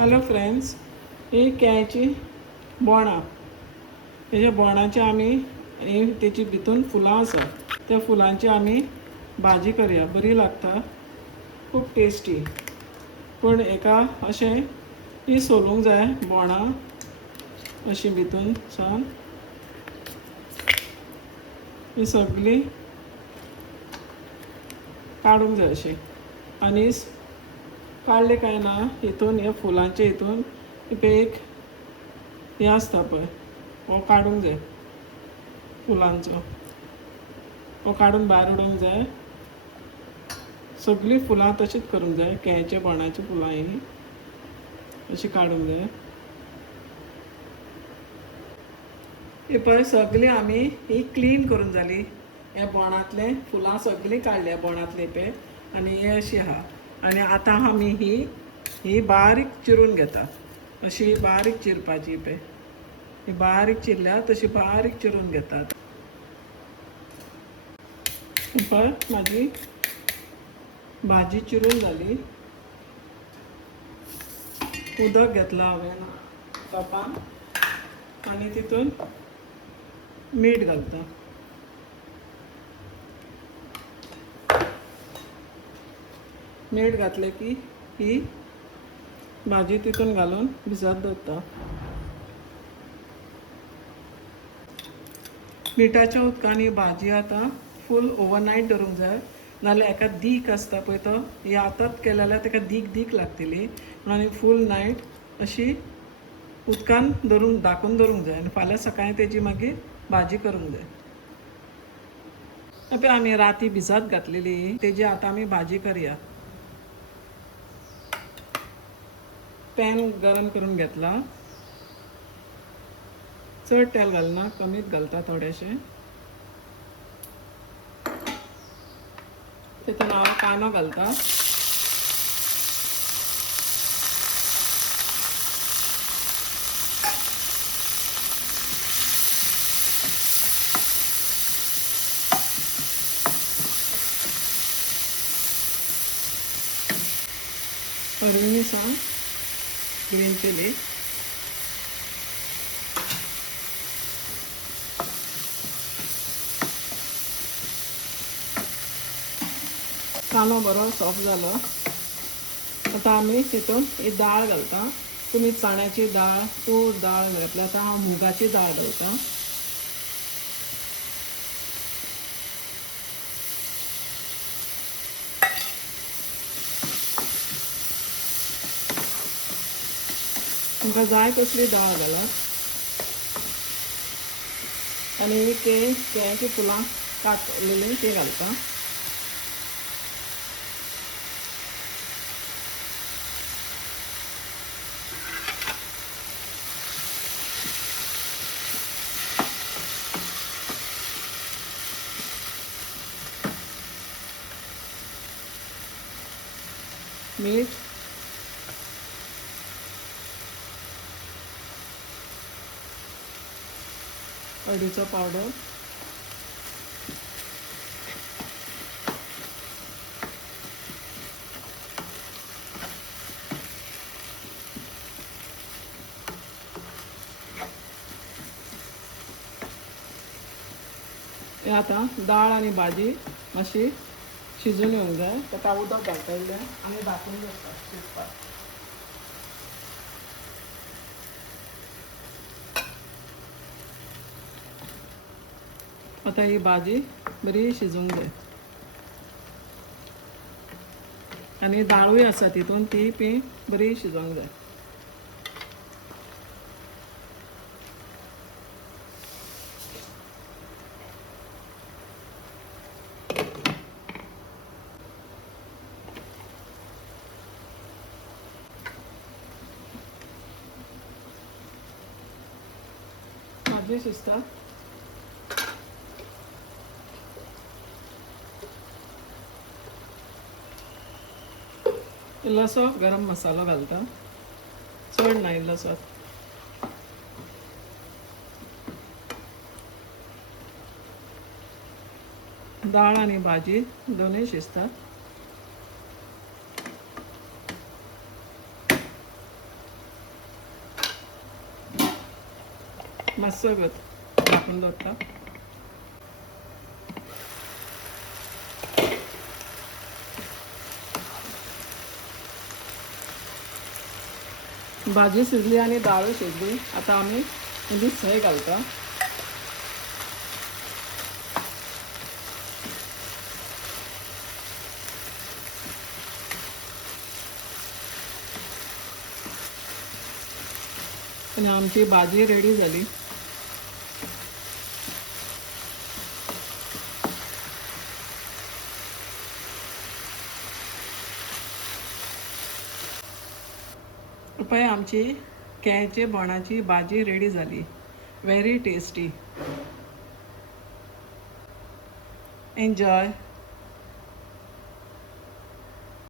Hello friends, ही केळ्याची बोंडां. तेजे बोंडाची आमी तेची भितून फुलां आसा त्या फुलांची आमी भाजी करया. बरी लागता, खूब टेस्टी. पूण एका अशें ही सोलूंक जाय बोंडां अशीं भितून सावन ही सगळीं काडूंक जाय अशी. आनी काडले काय ना हितून ह्या फुलांचे हितून एक हें आसता पळय, हो काडूंक जाय फुलांचो. हो काडून भायर उडोवंक जाय. सगळीं फुलां तशींच करूंक जाय. केळ्याच्या बोंडाची फुलां ही अशीं काडूंक जाय. ही पळय सगळीं आमी ही क्लीन करून जाली. ह्या बोंडांतले फुलां सगळीं काडल्या बोंडांतली पळय, आनी हे अशी आहा. आनी आतां आमी ही बारीक चिरून घेता. अशी बारीक चिरपाची पळय. ही बारीक चिरल्या तशी बारीक चिरून घेतात. पळय म्हाजी भाजी चिरून जाली. उदक घेतलां हांवें कपान आनी तितून मीठ घालता. मीठ घातलें की ही भाजी तितून घालून भिजत दवरता. मिठाच्या उदकान ही भाजी आतां फूल ओवरनायट दवरूंक जाय. नाजाल्यार एका दीक आसता पळय तो, ही आतांच केलें जाल्यार तेका दीक लागतली. म्हणून फूल नायट अशी उदकान दवरूंक धाकून दवरूंक जाय. आनी फाल्यां सकाळीं तेजी मागीर भाजी करूंक जाय. पळय आमी राती भिजत घातलेली तेजी आतां आमी भाजी करया. पॅन गरम करून घेतला. चड तेल घालना, कमीच घालता थोडेंशें. तितून हांव कांदो घालता. हरवी मिरसांग, ग्रीन चिली, कांदो बरो सॉफ्ट जालो. आतां आमी तितून ही दाळ घालता. तुमी चण्याची दाळ, तूर दाळ घातल्या. आतां हांव मुगाची दाळ घालता. तुमकां जाय तसली दाळ घालात. आनी केळ्याची फुलां कातलेली ती घालता. मीठ, हळदीचो पावडर, हे आतां दाळ आनी भाजी मातशी शिजून येवंक जाय. ताका उदक घालतलें आनी धाकून दवरता शिजपाक. आतां ही भाजी बरी शिजूंक जाय. आनी दाळूय आसा तितून, ती बरी शिजोवंक जाय. भाजी शिजता. इल्लोसो गरम मसालो घालता. चड ना, इल्लोसो. दाळ आनी भाजी दोनूय शिजता. मातसो झाकून दवरता. भाजी शिजली आणि डाळ शिजली. आता आम्ही म्हणजे सय घालता. आणि आमची भाजी रेडी झाली. पळय आमची केळ्याची बोंडाची भाजी रेडी झाली. Very tasty. एन्जॉय.